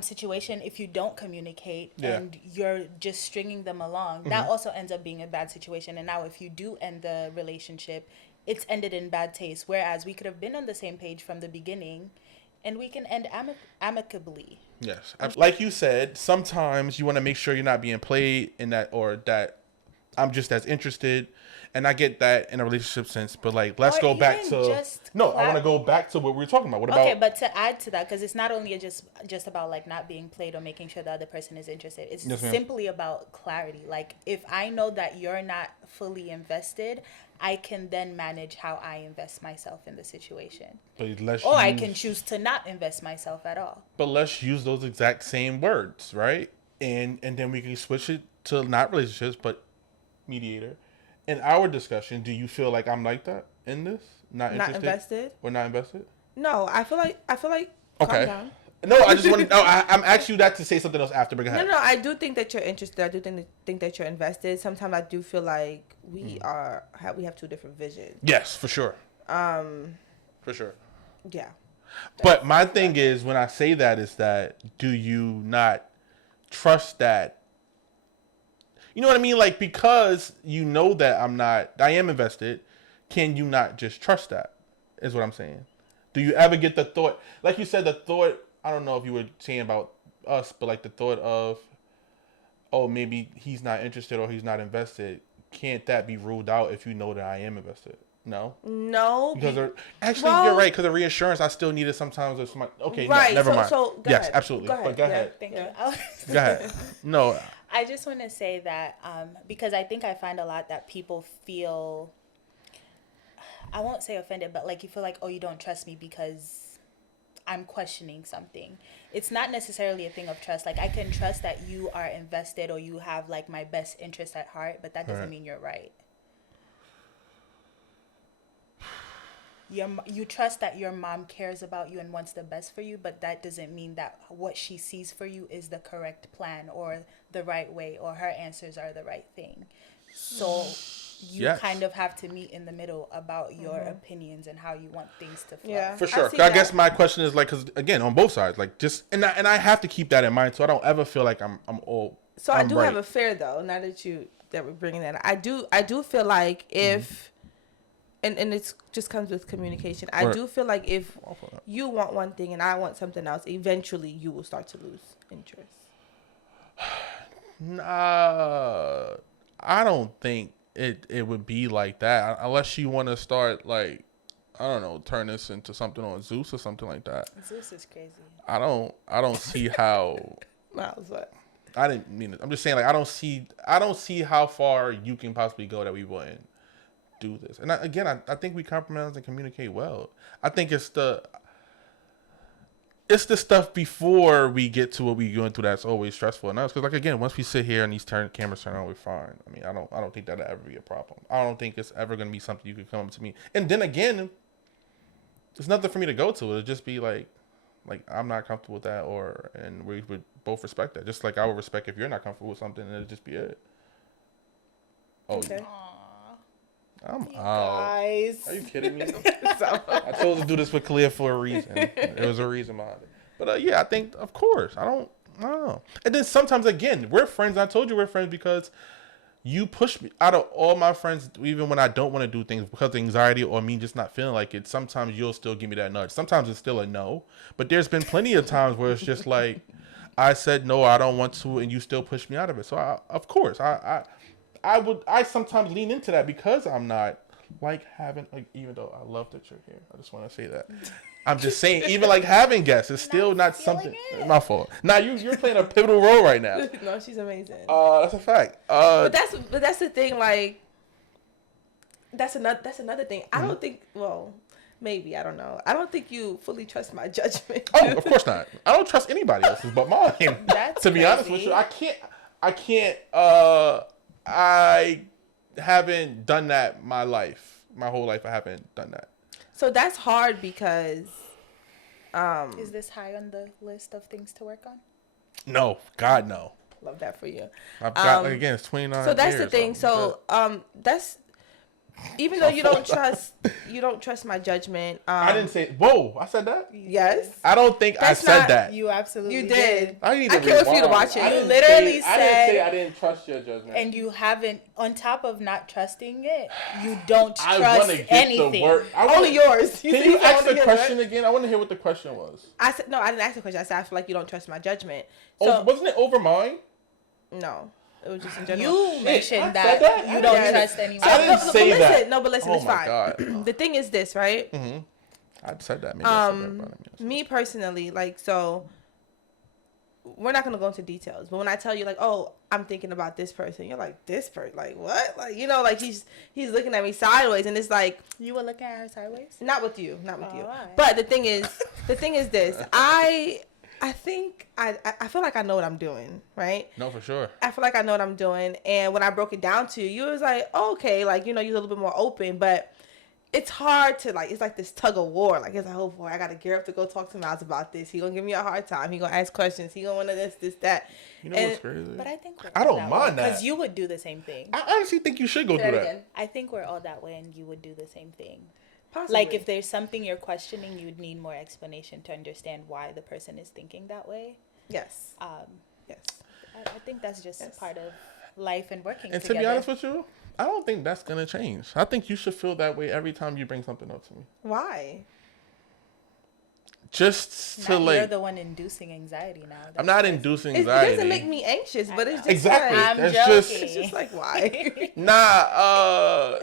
situation, if you don't communicate and you're just stringing them along, that also ends up being a bad situation. And now if you do end the relationship, it's ended in bad taste, whereas we could have been on the same page from the beginning and we can end amicably. Yes, like you said, sometimes you want to make sure you're not being played in that, or that I'm just as interested. And I get that in a relationship sense, but like, let's Or go back even to just no. I want to go back to what we were talking about. What about Okay, but to add to that, because it's not only just about like not being played or making sure the other person is interested. It's Yes, ma'am. simply about clarity. Like if I know that you're not fully invested, I can then manage how I invest myself in the situation. But let's Or I use- can choose to not invest myself at all. But let's use those exact same words, right? And then we can switch it to not relationships, but mediator. In our discussion, do you feel like I'm like that in this? Not interested? invested? Or not invested? No, I feel like Okay. calm down. No, I just want to. No, I'm asking you that to say something else after. But go ahead. No, I do think that you're interested. I do think that you're invested. Sometimes I do feel like we have two different visions. Yes, for sure. For sure. Yeah. But my thing is, when I say that, is that do you not trust that? You know what I mean? Like, because you know that I am invested, can you not just trust that? Is what I'm saying. Do you ever get the thought, like you said, the thought, I don't know if you were saying about us, but like the thought of, oh, maybe he's not interested or he's not invested. Can't that be ruled out if you know that I am invested? No. Because actually, you're right. Because of reassurance, I still need it sometimes. With my okay, right. no, never mind. So go yes, ahead. absolutely. Go ahead. But go ahead. Thank Yeah. you. Go ahead. No. I just want to say that because I think I find a lot that people feel, I won't say offended, but like you feel like, oh, you don't trust me because I'm questioning something. It's not necessarily a thing of trust. Like I can trust that you are invested or you have like my best interest at heart, but that doesn't mean you're right. You trust that your mom cares about you and wants the best for you, but that doesn't mean that what she sees for you is the correct plan or the right way or her answers are the right thing. So you kind of have to meet in the middle about your opinions and how you want things to flow. Yeah, For sure. I guess my question is like, because again, on both sides, like just and I have to keep that in mind, so I don't ever feel like I'm all. So I'm I do right. have a fear though. Now that we're bringing that, I do feel like if. And it just comes with communication. I do feel like if you want one thing and I want something else, eventually you will start to lose interest. Nah, I don't think it would be like that unless you want to start like, I don't know, turn this into something on Zeus or something like that. Zeus is crazy. I don't see how. Miles, what? I didn't mean it. I'm just saying like I don't see how far you can possibly go that we wouldn't do this. And I think we compromise and communicate well. I think it's the stuff before we get to what we going through that's always stressful enough. Because like again, once we sit here and these cameras turn on, we're fine. I mean, I don't think that'll ever be a problem. I don't think it's ever gonna be something you could come up to me. And then again, there's nothing for me to go to. It'll just be like I'm not comfortable with that, and we would both respect that. Just like I would respect if you're not comfortable with something, it'll just be it. Oh. Okay. I'm You out. guys. Are you kidding me? I chose to do this with Kalia for a reason. There was a reason behind it. But yeah, I think, of course. I don't know. And then sometimes, again, we're friends. I told you we're friends because you push me. Out of all my friends, even when I don't want to do things because of anxiety or me just not feeling like it, sometimes you'll still give me that nudge. Sometimes it's still a no. But there's been plenty of times where it's just like, I said, no, I don't want to, and you still push me out of it. So, of course, I sometimes lean into that because I'm not like having, like, even though I love that you're here. I just want to say that. I'm just saying, even like having guests is still not something. It's my fault. Now you're playing a pivotal role right now. No, she's amazing. That's a fact. But that's the thing. Like, that's another thing. I don't think. Well, maybe I don't know. I don't think you fully trust my judgment. Oh, of course not. I don't trust anybody else's but mine. That's to be crazy. honest with you, I can't. I haven't done that my whole life. I haven't done that. So that's hard because. Is this high on the list of things to work on? No, God, no. Love that for you. I've got again. It's 29. So that's years, the thing. So that's. Even though you don't trust my judgment. I didn't say. Whoa, I said that. Yes. I don't think I said that. You absolutely You did. I can't wait for you to watch it. You literally I didn't say I didn't trust your judgment. And you haven't, on top of not trusting it, you don't I trust want to get anything. the word. Only yours. Can you ask the question again? I want to hear what the question was. I said no. I didn't ask the question. I said I feel like you don't trust my judgment. So, wasn't it over mine? No. It was just in general. You mentioned I that, said that? you don't Yes. trust anyone. I didn't say but that. listen, no, but listen, Oh it's my fine. God. The thing is this, right? Mm-hmm. I said that. Maybe I said that. But I mean, Me personally, like, so we're not gonna go into details, but when I tell you, like, oh, I'm thinking about this person, you're like, this person, like, what? Like, you know, like he's looking at me sideways, and it's like, You were looking at her sideways? not with you. Alright. But the thing is this. I think I feel like I know what I'm doing, right? no, for sure. I feel like I know what I'm doing, and when I broke it down to you, you was like, oh, okay, like, you know, you're a little bit more open, but it's hard to, like, it's like this tug of war. Like, it's like, oh boy, I gotta gear up to go talk to Miles about this. He gonna give me a hard time. He gonna ask questions. He gonna want to this, that. You know And- what's crazy? But I think we're I all don't mind that. because you would do the same thing. I honestly think you should go Say through that that. again. I think we're all that way, and you would do the same thing. Possibly. Like, if there's something you're questioning, you'd need more explanation to understand why the person is thinking that way. Yes. Yes. I think that's just Yes. part of life and working And together. to be honest with you, I don't think that's gonna change. I think you should feel that way every time you bring something up to me. Why? Just to Now you're like, the one inducing anxiety now. I'm not That's inducing It anxiety. doesn't make me anxious, but it's just Exactly. like, I'm That's joking. just- it's just like, why? Nah,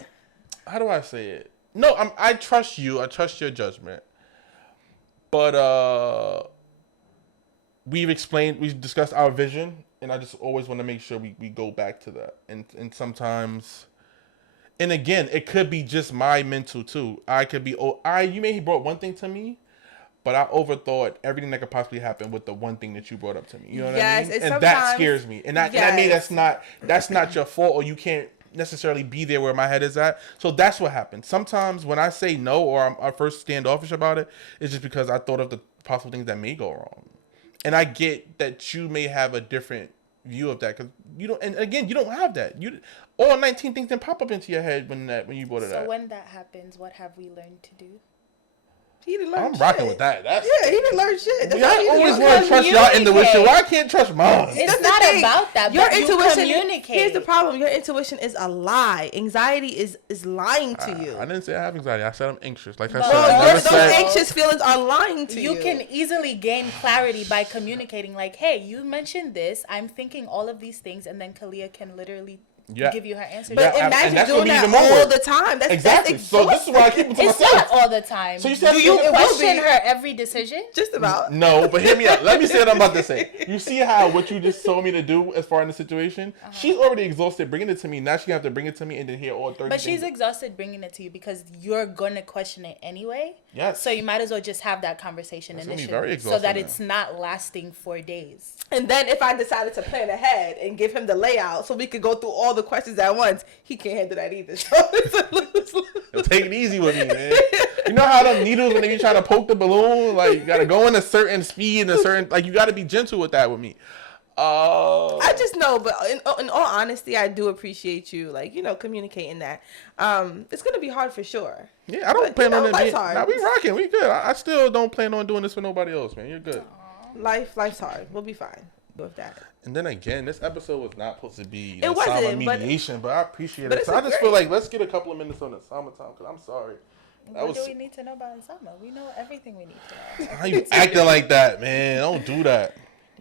how do I say it? No, I trust you. I trust your judgment. But we've discussed our vision, and I just always want to make sure we go back to that. And sometimes, and again, it could be just my mental too. You may have brought one thing to me, but I overthought everything that could possibly happen with the one thing that you brought up to me. You know what I Yes, mean? and And that sometimes- scares me. And that Yes. mean that's not your fault, or you can't necessarily be there where my head is at. So that's what happens. Sometimes when I say no, or I'm first standoffish about it, it's just because I thought of the possible things that may go wrong. And I get that you may have a different view of that, because you don't. And again, you don't have that. All 19 things didn't pop up into your head when you brought it So up. when that happens, what have we learned to do? He didn't learn I'm shit. rocking with that. That's Yeah, he didn't learn shit. That's y'all all he always did. want to trust y'all intuition. communicate. Why I can't trust mine? It's That's the not thing. about that. Your But you intuition. communicate. Here's the problem. Your intuition is a lie. Anxiety is lying to you. I didn't say I have anxiety. I said I'm anxious. Like I Well, said, I those- never Those said. anxious feelings are lying to you. You can easily gain clarity by communicating. Like, hey, you mentioned this. I'm thinking all of these things, and then Kalia can literally give you her answer. But Yeah, imagine and that's doing gonna be that even more all work. the time. That's Exactly. That's So this is why I keep it to it's myself. not all the time. So you said do you it will question be. her every decision? just about. No, but hear me out. Let me say what I'm about to say. You see how what you just told me to do as far in the situation? She's already exhausted bringing it to me. Now she have to bring it to me and then hear all 30 But she's things. exhausted bringing it to you because you're gonna question it anyway. Yes. So you might as well just have that conversation That's gonna be initially, very so that exhausting it's not lasting for days. And then if I decided to plan ahead and give him the layout so we could go through all the questions at once, he can't handle that either. So it's a lose-lose. Yo, take it easy with me, man. You know how them needles when they be trying to poke the balloon, like you gotta go in a certain speed and a certain, like you gotta be gentle with that with me. I just know, but in all honesty, I do appreciate you, like, you know, communicating that. It's gonna be hard for sure. Yeah, I don't But, plan you on know, it life's being. hard. Nah, we rocking, we good. I still don't plan on doing this for nobody else, man. You're good. Life's hard. We'll be fine with that. And then again, this episode was not supposed to be It wasn't, Nsama but- mediation, but I appreciate but it. it's So I just great. feel like let's get a couple of minutes on Nsama time, because I'm sorry. What do we need to know about Nsama? We know everything we need to know. How you acting like that, man? Don't do that.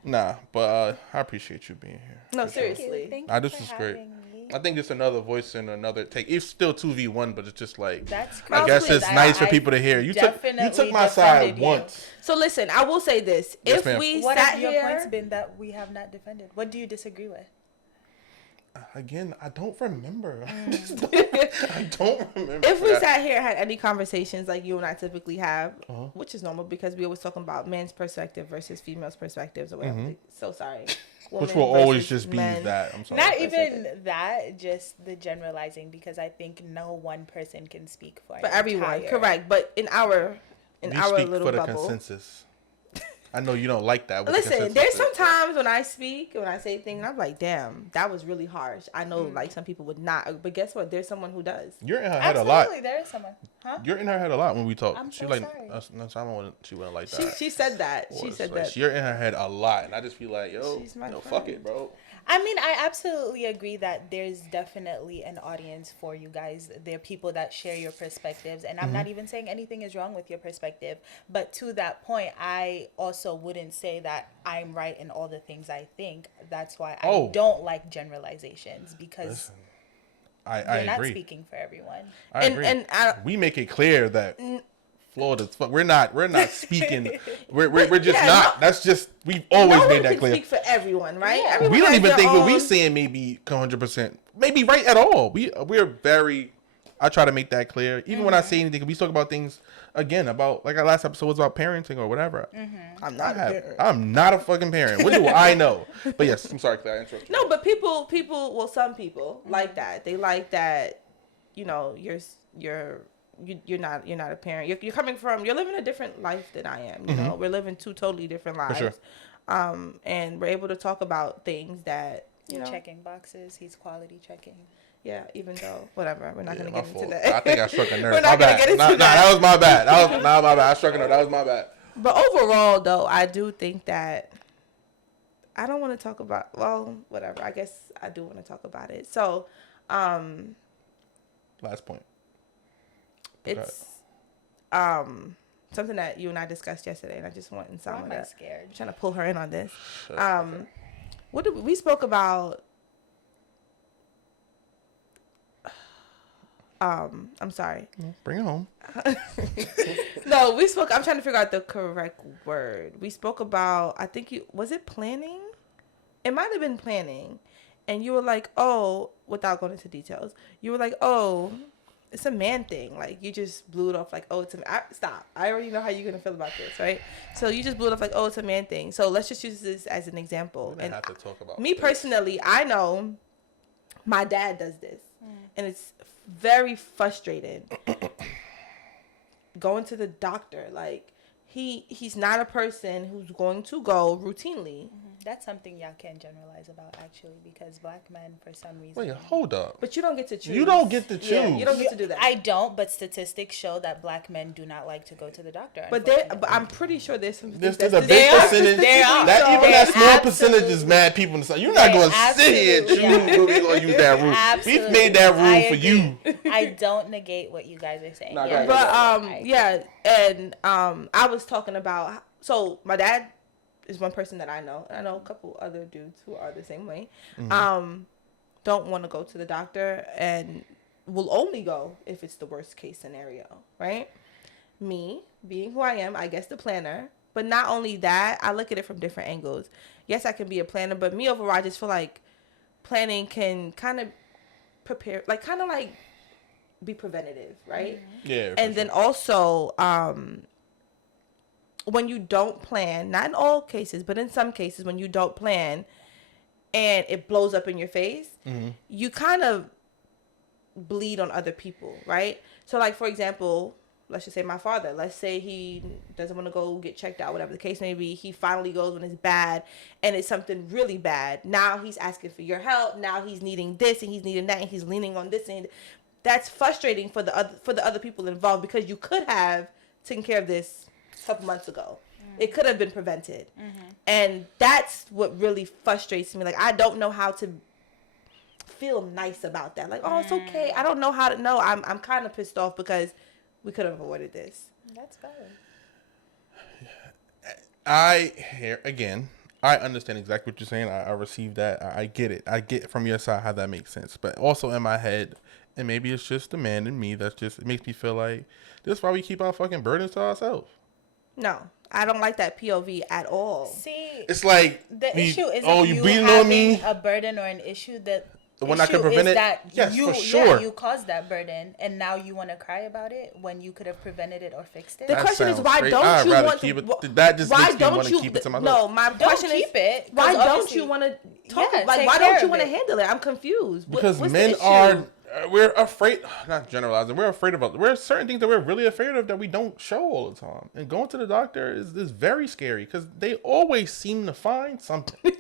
Nah, but I appreciate you being here. No, For sure. seriously. Thank Nah, you this for is great. having me. I think it's another voice and another take. It's still 2v1, but it's just like That's I guess crazy. it's nice for I people to hear. You took definitely my side defended you. once. So listen, I will say this: Yes, if ma'am. we What sat have your here, points been that we have not defended? What do you disagree with? Again, I don't remember. Mm. I don't remember. if we that. sat here and had any conversations like you and I typically have, Uh-huh. which is normal because we always talking about men's perspective versus females' perspectives or whatever. So sorry. Which Women will always versus just be men. that. I'm sorry. Not That's even that, just the generalizing, because I think no one person can speak for For everyone, entire- correct. But in our we our speak little for the bubble. consensus. I know you don't like that. What the Listen, consensus there's is. some times when I speak, when I say things, and I'm like, damn, that was really harsh. I know, Mm. like, some people would not, but guess what? There's someone who does. You're in her head a lot. Absolutely, there is someone. Huh? You're in her head a lot when we talk. I'm she so like sorry. she wouldn't like that. She said that. Or She it's said like, that. You're in her head a lot, and I just feel like, She's my fuck friend. it, bro. I mean, I absolutely agree that there's definitely an audience for you guys. There are people that share your perspectives, and I'm not even saying anything is wrong with your perspective. But to that point, I also also wouldn't say that I'm right in all the things I think. That's why Oh. I don't like generalizations, because Listen, I you're not agree. speaking for everyone. I agree. And we make it clear that Florida's fuck. We're not speaking. We're just Yeah, not. That's just we've always no made one that can clear. speak for everyone, right? Yeah. Everyone We don't has even their think what we own- saying may be 100% maybe right at all. We're very. I try to make that clear. Even when I say anything, we talk about things again about like our last episode was about parenting or whatever. I'm not a parent. I'm not a fucking parent. What do I know? But yes, I'm sorry, Claire. I interrupted you. No, but well, some people like that. They like that, you know, you're not a parent. You're coming from, you're living a different life than I am. You know, we're living two totally different lives. sure. And we're able to talk about things that, you You're know, checking boxes. He's quality checking. yeah, even though, whatever, we're not Yeah, going to my get into fault. that. I think I struck a nerve. We're My not going to bad. get into Nah, that. that was my bad. My bad. I struck a nerve. That was my bad. But overall, though, I do think that I don't want to talk about, well, whatever. I guess I do want to talk about it. So, Last point. it's something that you and I discussed yesterday, and I just want Why Nsama am I to scared? I'm trying to pull her in on this. Okay. What did we spoke about? I'm sorry. Bring it home. No, we spoke. I'm trying to figure out the correct word. We spoke about. I think was it planning? It might have been planning, and you were like, "Oh," without going into details, you were like, "Oh, it's a man thing." Like you just blew it off. Like, "Oh, it's a stop." I already know how you're gonna feel about this, right? So you just blew it off like, "Oh, it's a man thing." So let's just use this as an example. We And have to talk about me this. personally, I know my dad does this, and it's very frustrating. Going to the doctor, like he's not a person who's going to go routinely. That's something y'all can generalize about, actually, because black men, for some reason. Wait, hold up. But you don't get to choose. You don't get to choose. Yeah, you don't get to do that. I don't, but statistics show that black men do not like to go to the doctor. but I'm pretty sure there's some. There's that's a the- big are. percentage. They are. That even They that small percentage is absolutely- mad people. You're not They going to sit here and choose absolutely- where we're going to use that rule. Absolutely. We've made that I rule for agree. you. I don't negate what you guys are saying. Nah, Yeah. go ahead. But yeah, and I was talking about, so my dad is one person that I know, and I know a couple other dudes who are the same way. Don't want to go to the doctor and will only go if it's the worst case scenario, right? Me being who I am, I guess the planner. But not only that, I look at it from different angles. Yes, I can be a planner, but me overall, I just feel like planning can kind of prepare, like kind of like be preventative, right? Yeah. And then also, when you don't plan, not in all cases, but in some cases, when you don't plan and it blows up in your face, you kind of bleed on other people, right? So like, for example, let's just say my father, let's say he doesn't want to go get checked out, whatever the case may be. He finally goes when it's bad and it's something really bad. Now he's asking for your help. Now he's needing this and he's needing that and he's leaning on this, and that's frustrating for the other people involved, because you could have taken care of this a couple months ago. It could have been prevented. And that's what really frustrates me. Like, I don't know how to feel nice about that. Like, oh, it's okay. I don't know how to know. I'm kind of pissed off because we could have avoided this. That's valid. I understand exactly what you're saying. I receive that. I get it. I get from your side how that makes sense. But also in my head, and maybe it's just the man in me, it makes me feel like this is why we keep our fucking burdens to ourselves. No, I don't like that POV at all. See, It's like the issue isn't you you breathing having on me. a burden or an issue. That When I issue can prevent is it? that Yes, you, for sure. you caused that burden, and now you want to cry about it when you could have prevented it or fixed it. The That question is, sounds why great. don't I'd you rather want keep to? it- that just why makes me don't wanna you keep it to myself. No, my question is, keep it, 'cause why don't obviously- you want to talk? Yeah, Like, take why care don't you of want to it. handle it? I'm confused. Because What's the men issue? we're afraid, not generalizing, we're afraid of, we're certain things that we're really afraid of that we don't show all the time. And going to the doctor is very scary because they always seem to find something.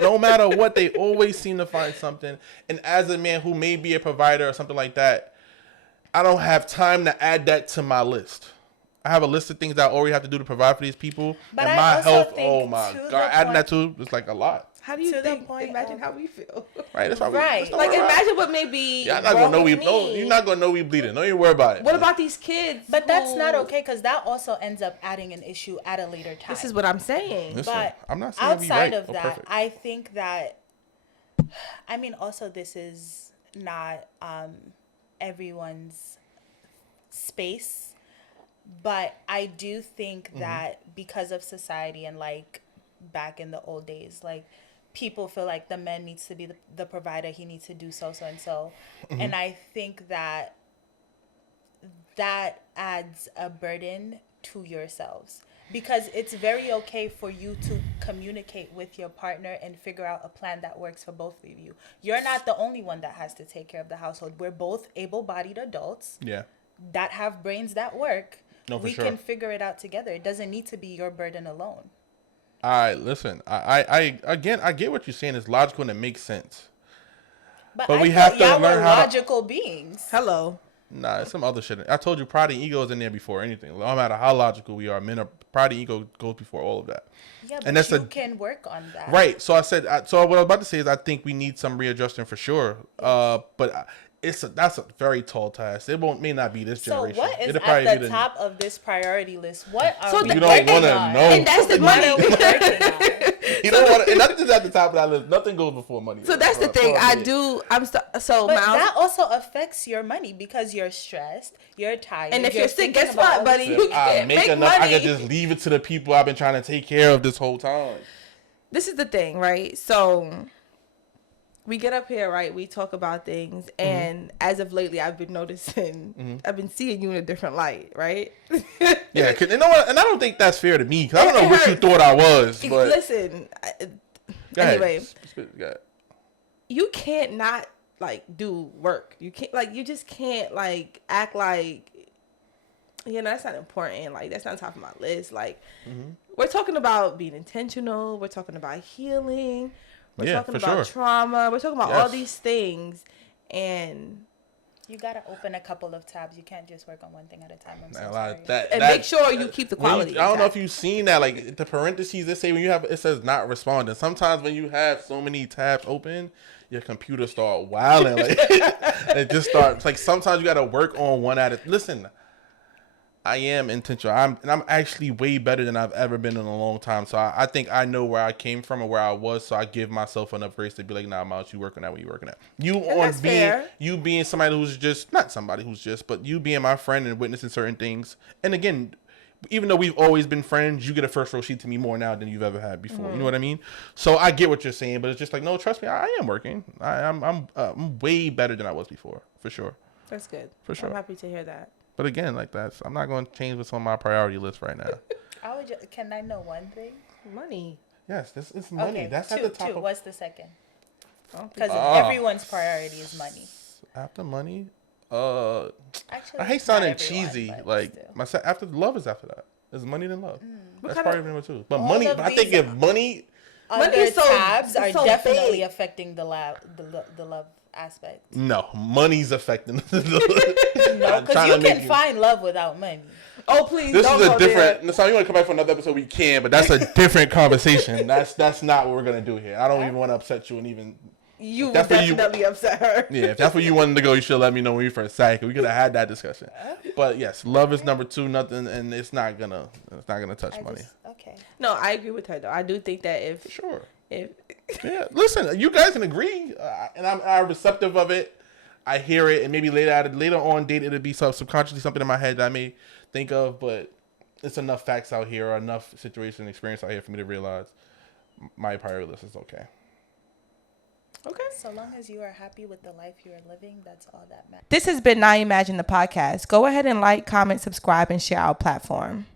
No matter what, they always seem to find something. And as a man who may be a provider or something like that, I don't have time to add that to my list. I have a list of things that I already have to do to provide for these people. But and I my also health, think oh my to God, the adding that point- to it's like a lot. How do you To the think? point Imagine of- how we feel. Right. That's why Right. We, Like, imagine what may be. you're not gonna know we. No, me. you're not gonna know we bleeding. Don't even worry about it. What man. about these kids? But that's not who- okay because that also ends up adding an issue at a later time. This is what I'm saying. Listen, But I'm not saying we outside right of or that, perfect. I think that, I mean, also this is not everyone's space, but I do think that because of society and like back in the old days, like people feel like the man needs to be the provider, he needs to do so and so, and I think that adds a burden to yourselves. Because it's very okay for you to communicate with your partner and figure out a plan that works for both of you. You're not the only one that has to take care of the household. We're both able-bodied adults Yeah. that have brains that work. No, for we sure. can figure it out together. It doesn't need to be your burden alone. All right, listen. I again, I get what you're saying. It's logical and it makes sense. But we I have thought to y'all learn were how to- logical beings. Hello. Nah, it's some other shit. I told you pride and ego is in there before anything. No matter how logical we are, pride and ego goes before all of that. Yeah, but And that's you a- can work on that. Right. So I said. So what I was about to say is I think we need some readjusting for sure. But that's a very tall task. It may not be this So generation. what is It'll probably at be the top of this priority list? What are So we the- You don't working wanna on? know. And that's the What are money. we working on? You don't want to. And nothing's at the top of that list. Nothing goes before money. So that's the That's thing. all I it is. do. So But Miles. that also affects your money because you're stressed, you're tired. And if you're sick, thinking guess about what, all buddy? these You things. I can't make make enough. I money. can just leave it to the people I've been trying to take care of this whole time. This is the thing, right? So we get up here, right? We talk about things, and as of lately, I've been noticing, I've been seeing you in a different light, right? Yeah, 'cause you know what? And I don't think that's fair to me. 'Cause I don't know It what you hurts. thought I was. But Listen, go ahead. anyway, Go ahead. you can't not like do work. You can't you just can't like act like that's not important. Like that's not top of my list. Like we're talking about being intentional. We're talking about healing. We're Yeah, talking for about sure. trauma. We're talking about all Yes. these things, and You gotta open a couple of tabs. You can't just work on one thing at a time. I'm so Nah, sorry. like that, And that- make sure you keep the when you- quality I don't know if intact. you've seen that, like the parentheses that say when you have it says not responding. Sometimes when you have so many tabs open, your computer start wilding. Like it just starts like sometimes you gotta work on one at a. Listen, I am intentional. I'm actually way better than I've ever been in a long time. So I think I know where I came from and where I was. So I give myself enough grace to be like, nah, Miles, you working at what you working at. You And on that's being fair. you being somebody who's just not somebody who's just, but you being my friend and witnessing certain things. And again, even though we've always been friends, you get a first row seat to me more now than you've ever had before. You know what I mean? So I get what you're saying, but it's just like, no, trust me, I am working. I'm way better than I was before, for sure. That's good. For sure. I'm happy to hear that. But again, like I'm not going to change what's on my priority list right now. Can I know one thing? Money. Yes, this is money. Okay, That's two, at the top two. of What's the second? I don't think- Because Ah. everyone's priority is money. after money. Actually, I hate not sounding everyone, cheesy. but Like still. after love is after that. Is money than love. That's kind probably of- number two. But All money. of But I think these- if money. Money Other is so- tabs it's are so definitely big. affecting the love aspect. No, money's affecting. No, because you can find love without money. Oh, please This don't is a go different. there. So you want to come back for another episode? We can, but that's a different conversation. That's not what we're gonna do here. I don't even want to upset you and even. You would That's what you- definitely upset her. Yeah, if that's where you wanted to go, you should let me know when you first said it. We could have had that discussion. But yes, love is number two. Nothing, and it's not gonna touch money. Okay. No, I agree with her though. I do think that if Sure. if Yeah, listen, you guys can agree, and I'm receptive of it. I hear it, and maybe later on, date it'll be subconsciously something in my head that I may think of, but it's enough facts out here, or enough situation and experience out here for me to realize my priority list is okay. okay. So long as you are happy with the life you are living, that's all that matters. This has been Now Imagine the podcast. Go ahead and like, comment, subscribe, and share our platform.